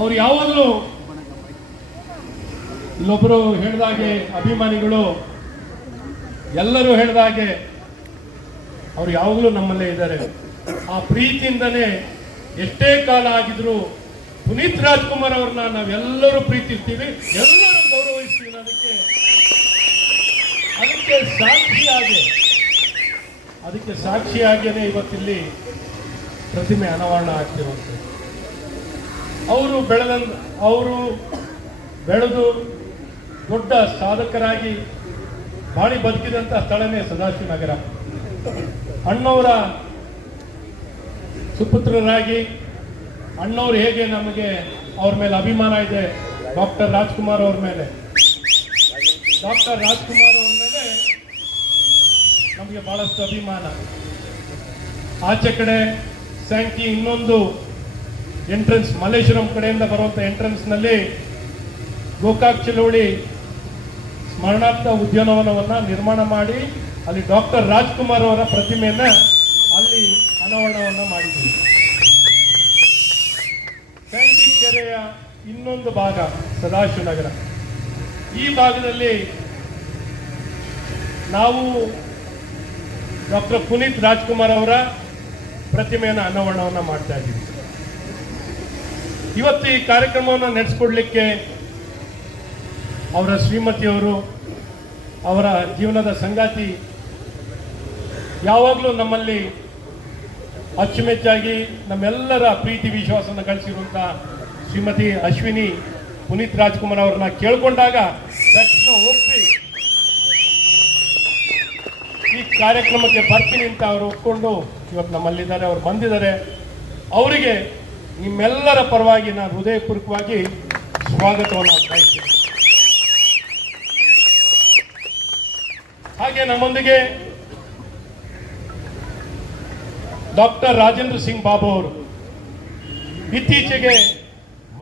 ಅವ್ರು ಯಾವಾಗಲೂ ಇಲ್ಲೊಬ್ಬರು ಹೇಳಿದಾಗೆ ಅಭಿಮಾನಿಗಳು ಎಲ್ಲರೂ ಹೇಳಿದಾಗೆ ಅವ್ರು ಯಾವಾಗಲೂ ನಮ್ಮಲ್ಲೇ ಇದ್ದಾರೆ. ಆ ಪ್ರೀತಿಯಿಂದನೇ ಎಷ್ಟೇ ಕಾಲ ಆಗಿದ್ರು ಪುನೀತ್ ರಾಜ್ಕುಮಾರ್ ಅವ್ರನ್ನ ನಾವೆಲ್ಲರೂ ಪ್ರೀತಿಸ್ತೀವಿ, ಎಲ್ಲರೂ ಗೌರವಿಸ್ತೀವಿ. ಅದಕ್ಕೆ ಸಾಕ್ಷಿಯಾಗೇನೆ ಇವತ್ತಿಲ್ಲಿ ಪ್ರತಿಮೆ ಅನಾವರಣ ಆಗ್ತಿರುತ್ತೆ. ಅವರು ಬೆಳೆದು ದೊಡ್ಡ ಸಾಧಕರಾಗಿ ಬಾಳಿ ಬದುಕಿದಂಥ ಸ್ಥಳನೇ ಸದಾಶಿವನಗರ. ಅಣ್ಣವರ ಸುಪುತ್ರರಾಗಿ ಅಣ್ಣವ್ರು ಹೇಗೆ ನಮಗೆ ಅವ್ರ ಮೇಲೆ ಅಭಿಮಾನ ಇದೆ, ಡಾಕ್ಟರ್ ರಾಜ್ಕುಮಾರ್ ಅವ್ರ ಮೇಲೆ ನಮಗೆ ಬಹಳಷ್ಟು ಅಭಿಮಾನ. ಆಚೆ ಕಡೆ ಸ್ಯಾಂಕಿ ಇನ್ನೊಂದು ಎಂಟ್ರೆನ್ಸ್ ಮಲ್ಲೇಶ್ವರಂ ಕಡೆಯಿಂದ ಬರುವಂಥ ಎಂಟ್ರೆನ್ಸ್ನಲ್ಲಿ ಗೋಕಾಕ್ ಚಳುವಳಿ ಸ್ಮರಣಾರ್ಥ ಉದ್ಯಾನವನವನ್ನು ನಿರ್ಮಾಣ ಮಾಡಿ ಅಲ್ಲಿ ಡಾಕ್ಟರ್ ರಾಜ್ಕುಮಾರ್ ಅವರ ಪ್ರತಿಮೆಯನ್ನ ಅಲ್ಲಿ ಅನಾವರಣವನ್ನು ಮಾಡಿದ್ದೀವಿ. ಸ್ಯಾಂಕಿ ಕೆರೆಯ ಇನ್ನೊಂದು ಭಾಗ ಸದಾಶಿವನಗರ, ಈ ಭಾಗದಲ್ಲಿ ನಾವು ಡಾಕ್ಟರ್ ಪುನೀತ್ ರಾಜ್ಕುಮಾರ್ ಅವರ ಪ್ರತಿಮೆಯನ್ನು ಅನಾವರಣವನ್ನು ಮಾಡ್ತಾ ಇದ್ದೀವಿ. ಇವತ್ತು ಈ ಕಾರ್ಯಕ್ರಮವನ್ನು ನಡೆಸಿಕೊಡ್ಲಿಕ್ಕೆ ಅವರ ಶ್ರೀಮತಿಯವರು, ಅವರ ಜೀವನದ ಸಂಗಾತಿ, ಯಾವಾಗಲೂ ನಮ್ಮಲ್ಲಿ ಅಚ್ಚುಮೆಚ್ಚಾಗಿ ನಮ್ಮೆಲ್ಲರ ಪ್ರೀತಿ ವಿಶ್ವಾಸವನ್ನು ಗಳಿಸಿರುವಂಥ ಶ್ರೀಮತಿ ಅಶ್ವಿನಿ ಪುನೀತ್ ರಾಜ್ಕುಮಾರ್ ಅವ್ರನ್ನ ಕೇಳ್ಕೊಂಡಾಗ ತಕ್ಷಣ ಒಪ್ಪಿ ಈ ಕಾರ್ಯಕ್ರಮಕ್ಕೆ ಬರ್ತೀನಿ ಅಂತ ಅವರು ಒಪ್ಕೊಂಡು ಇವತ್ತು ನಮ್ಮಲ್ಲಿದ್ದಾರೆ, ಅವ್ರು ಬಂದಿದ್ದಾರೆ. ಅವರಿಗೆ ನಿಮ್ಮೆಲ್ಲರ ಪರವಾಗಿ ನಾನು ಹೃದಯಪೂರ್ವಕವಾಗಿ ಸ್ವಾಗತವನ್ನು ಬಯಸ್ತೀನಿ. ಹಾಗೆ ನಮ್ಮೊಂದಿಗೆ ಡಾಕ್ಟರ್ ರಾಜೇಂದ್ರ ಸಿಂಗ್ ಬಾಬು ಅವರು ಇತ್ತೀಚೆಗೆ